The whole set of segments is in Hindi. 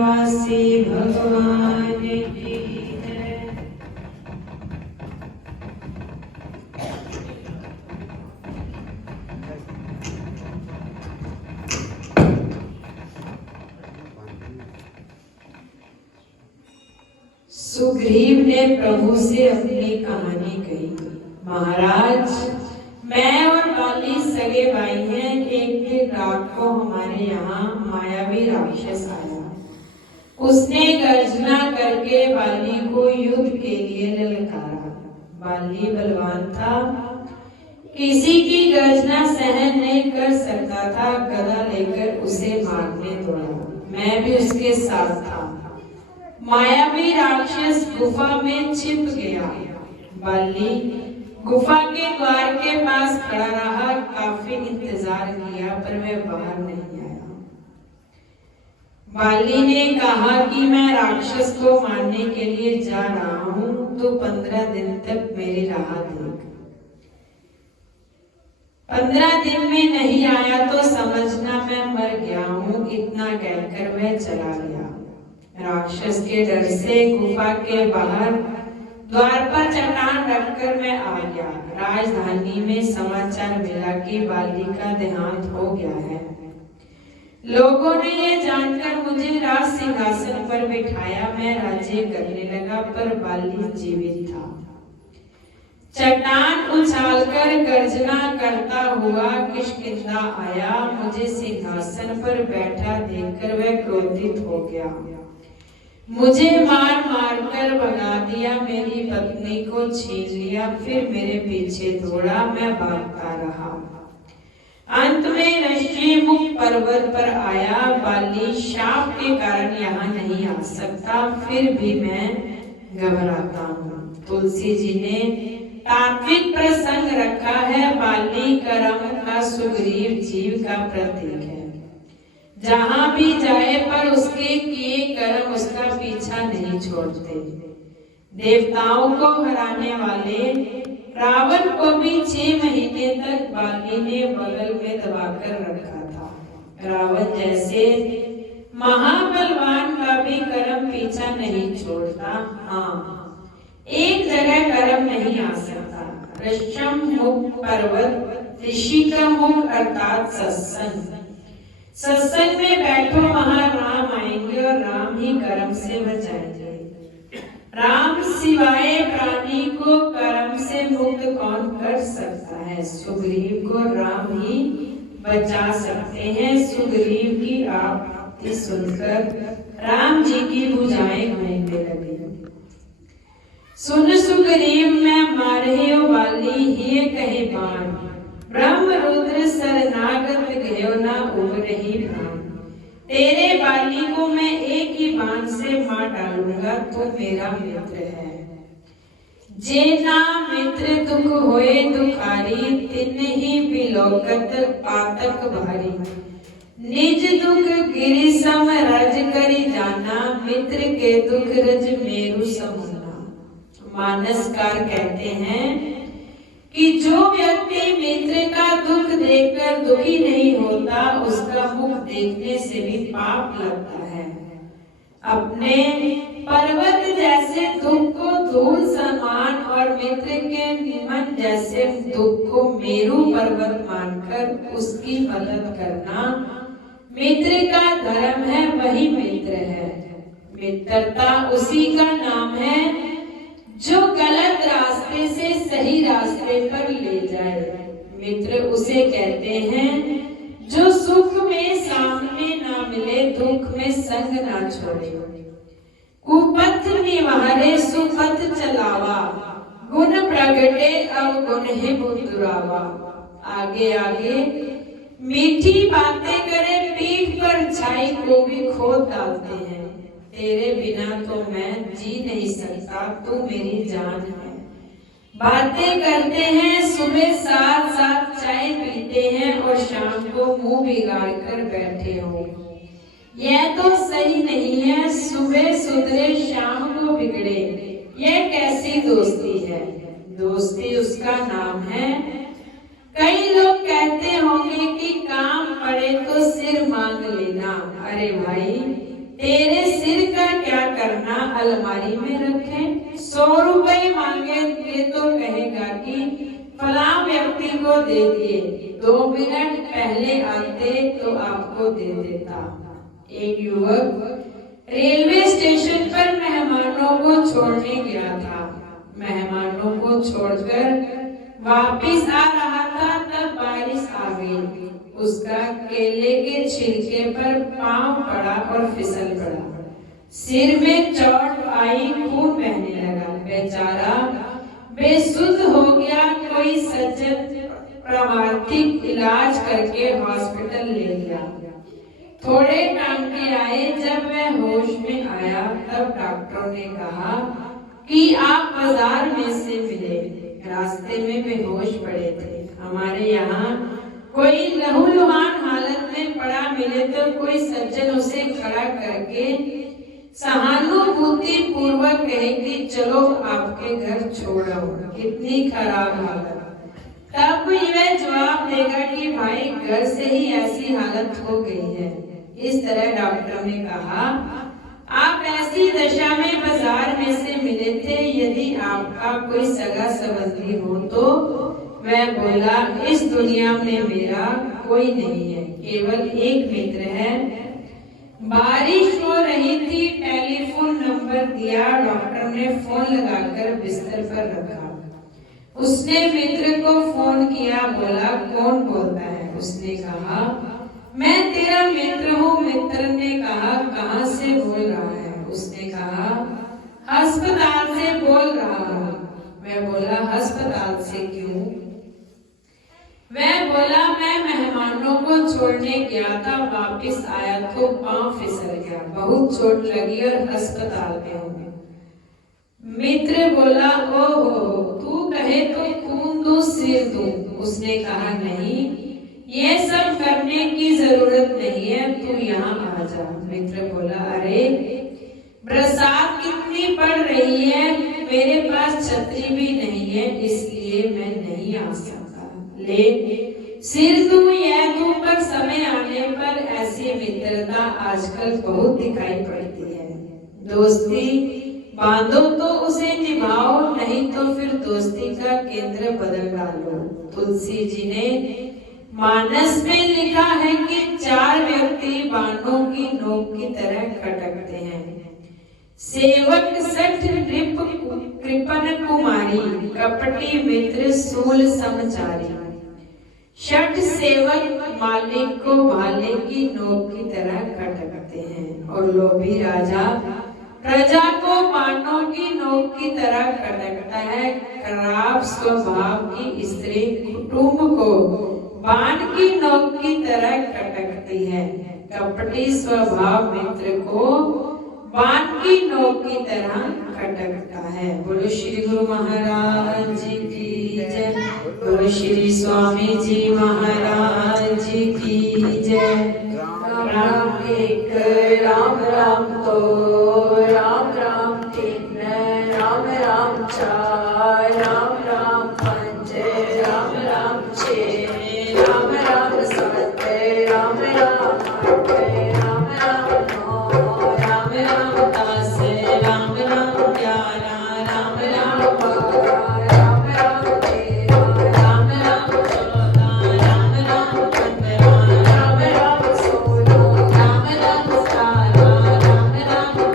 निवासी भगवान की जय। सुग्रीव ने प्रभु से अपनी कहानी कही। महाराज, मैं और बाली सगे भाई हैं। एक दिन रात को हमारे यहाँ मायावी राक्षस आया। उसने गर्जना करके बाली को युद्ध के लिए ललकारा। बाली बलवान था, किसी की गर्जना सहन नहीं कर सकता था। गदा लेकर उसे मारने दौड़ा। मैं भी उसके साथ था। मायावी राक्षस गुफा में छिप गया। बाली गुफा के द्वार के पास खड़ा रहा। काफी इंतजार किया पर वह बाहर नहीं आया। बाली ने कहा कि मैं राक्षस को मारने के लिए जा रहा हूं, तो 15 दिन तक मेरी राह देख। 15 दिन में नहीं आया तो समझना मैं मर गया हूं। इतना कहकर वह चला गया। राक्षस के डर से गुफा के बाहर द्वार पर चट्टान रखकर मैं आ गया। राजधानी में समाचार मिला कि बाली का देहांत हो गया है। लोगों ने यह जानकर मुझे राज सिंहासन पर बिठाया। मैं राज्य करने लगा पर बाली जीवित था। चट्टान उछालकर गर्जना करता हुआ किष्किंधा आया। मुझे सिंहासन पर बैठा देखकर वह क्रोधित हो गया। मुझे मार मार कर भगा दिया। मेरी पत्नी को छीन लिया। फिर मेरे पीछे दौड़ा। मैं भागता रहा। अंत में ऋषिमुख पर्वत पर आया। बाली शाप के कारण यहाँ नहीं आ सकता, फिर भी मैं घबराता हूँ। तुलसी जी ने तात्विक प्रसंग रखा है। बाली कर्म का सुग्रीव जीव का प्रतीक है। जहां भी जाए पर उसके किए कर्म उसका पीछा नहीं छोड़ते। देवताओं को हराने वाले रावण को भी 6 महीने तक बाली ने बगल में दबाकर रखा था। रावण जैसे महाबलवान का भी कर्म पीछा नहीं छोड़ता। हाँ, एक जगह कर्म नहीं आ सकता। ऋषम मुख पर्वत ऋषि का मुख अर्थात सत्संग। सत्संग में बैठो, वहां राम आएंगे और राम ही कर्म से बचाएंगे। राम सिवाय प्राणी को कर्म से मुक्त कौन कर सकता है? सुग्रीव को राम ही बचा सकते हैं। सुग्रीव की आरती सुनकर राम जी की भुजाएं घूमने लगी। सुन सुग्रीव मैं मारे वाली ही कहे बाण। ब्रह्म रुद्र शरणागत गयो ना उबरहि प्राण। तेरे बाली को मैं एक ही बाण से मार डालूंगा, तो मेरा मित्र है। जे ना मित्र दुख होए दुखारी, तिन ही बिलोकत पातक भारी। निज दुख गिरि सम रज करि जाना, मित्र के दुख रज मेरु समुना। मानसकार कहते हैं कि जो व्यक्ति मित्र का दुख देखकर दुखी नहीं होता, उसका मुख देखने से भी पाप लगता है। अपने पर्वत जैसे दुख को धूल समान और मित्र के निमन जैसे दुख को मेरु पर्वत मानकर उसकी मदद करना मित्र का धर्म है, वही मित्र है। मित्रता उसी का नाम है जो गलत रास्ते से सही रास्ते पर ले जाए। मित्र उसे कहते हैं जो सुख में सामने ना मिले, दुख में संग ना छोड़े। कुपथ निवारे सुपथ चलावा, गुण प्रगटे अवगुण ही बुद्धुरावा। आगे आगे मीठी बातें करे, पीठ पर छाई को भी खोद डालते हैं। तेरे बिना तो मैं जी नहीं सकता, तू मेरी जान है। बातें करते हैं, सुबह साथ साथ चाय पीते हैं और शाम को मुंह बिगाड़ कर बैठे हो। यह तो सही नहीं है। सुबह सुधरे शाम को बिगड़े, यह कैसी दोस्ती है? दोस्ती उसका नाम है। कई लोग कहते होंगे कि काम पड़े तो सिर मांग लेना। अरे भाई, तेरे अलमारी में रखें। 100 रुपए मांगेंगे तो कहेगा कि फलां व्यक्ति को दे दिए, 2 मिनट पहले आते तो आपको दे देता। एक युवक रेलवे स्टेशन पर मेहमानों को छोड़ने गया था। मेहमानों को छोड़कर वापिस आ रहा था, तब बारिश आ गई। उसका केले के छिलके पर पांव पड़ा और फिसल पड़ा। सिर में चोट आई, खून बहने लगा। बेचारा बेसुध हो गया। कोई सज्जन प्राकृतिक इलाज करके हॉस्पिटल ले गया। थोड़े टांके आए। जब वह होश में आया तब डॉक्टरों ने कहा कि आप बाजार में से मिले, रास्ते में बेहोश पड़े थे। हमारे यहाँ कोई लहूलुहान हालत में पड़ा मिले तो कोई सज्जन उसे खड़ा करके सहानुभूति पूर्वक कहे कि चलो आपके घर छोड़ो, कितनी खराब हालत। तब वह जवाब देगा कि भाई घर से ही ऐसी हालत हो गई है। इस तरह डॉक्टर ने कहा, आप ऐसी दशा में बाजार में से मिले थे, यदि आपका कोई सगा संबंधी हो तो? वह बोला, इस दुनिया में मेरा कोई नहीं है, केवल एक मित्र है। बारिश हो रही थी, टेलीफोन नंबर दिया। डॉक्टर ने फोन लगाकर बिस्तर पर रखा। उसने मित्र को फोन किया। बोला, कौन बोलता है? उसने कहा, मैं तेरा मित्र हूँ। मित्र ने कहा, कहाँ से बोल रहा है? उसने कहा, अस्पताल से बोल रहा हूँ। मैं बोला, अस्पताल से क्यों? वह बोला, मैं मेहमानों को छोड़ने गया था, वापस आया तो पांव फिसल गया, बहुत चोट लगी और अस्पताल में हूँ। मित्र बोला, ओहो, तू कहे तो खून दूं, सिर दूं? उसने कहा, नहीं, ये सब करने की जरूरत नहीं है, तू यहाँ आ जा। मित्र बोला, अरे बरसात कितनी पड़ रही है, मेरे पास छतरी भी नहीं है, इसलिए मैं नहीं आ सकता। ले सिर दूं या दूं, पर समय आने पर ऐसी मित्रता आजकल बहुत दिखाई पड़ती है। दोस्ती बांधो तो उसे निभाओ, नहीं तो फिर दोस्ती का केंद्र बदल डालो। तुलसी जी ने मानस में लिखा है कि 4 व्यक्ति बाणों की नोक की तरह खटकते हैं। सेवक सठ कृपन कुमारी, कपटी मित्र सूल समचारी। शठ सेवक मालिक को भाले की नोक की तरह खटकते हैं, और लोभी राजा प्रजा को बाणों की नोक की तरह खटकता है। खराब स्वभाव की स्त्री कुटुंब को बाण की नोक की तरह खटकती है। कपटी स्वभाव मित्र को बाण की नोक की तरह खटकता है। बोलो श्री गुरु महाराज जी की जय। बोलो श्री स्वामी जी महाराज जी की जय। राम एक राम राम तो राम राम तीन, राम राम चार, राम राम पंच, राम राम छः, राम राम सात, राम राम आठ, राम राम नौ, राम राम 10, राम राम 11, राम राम 12, राम राम 13, राम राम 14, राम राम 15, राम राम 16, राम राम 17, राम राम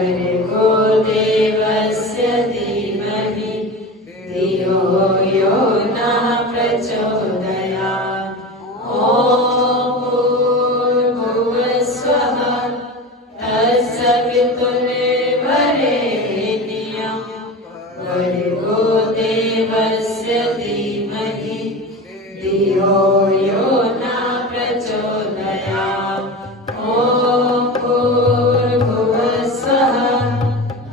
भर्गो देवस्य धीमहि धियो यो नः प्रचोदयात्। ॐ भूर्भुवस्सुवः तत्सवितुर्वरेण्यं भर्गो देवस्य धीमहि धियो यो नः प्रचोदयात्। ॐ भूर्भुवस्सुवः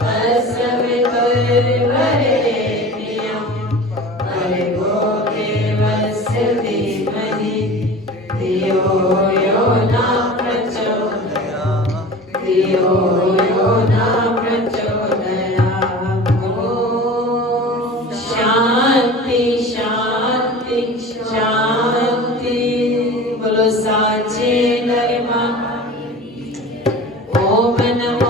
तत्सवितुर्वरेण्यं भर्गो देवस्य धीमहि धियो यो नः प्रचोदयात्। धियो यो नः प्रचोदयात्। ॐ शांति शांति शांति। बोलो साचे दरबार। ओम नमो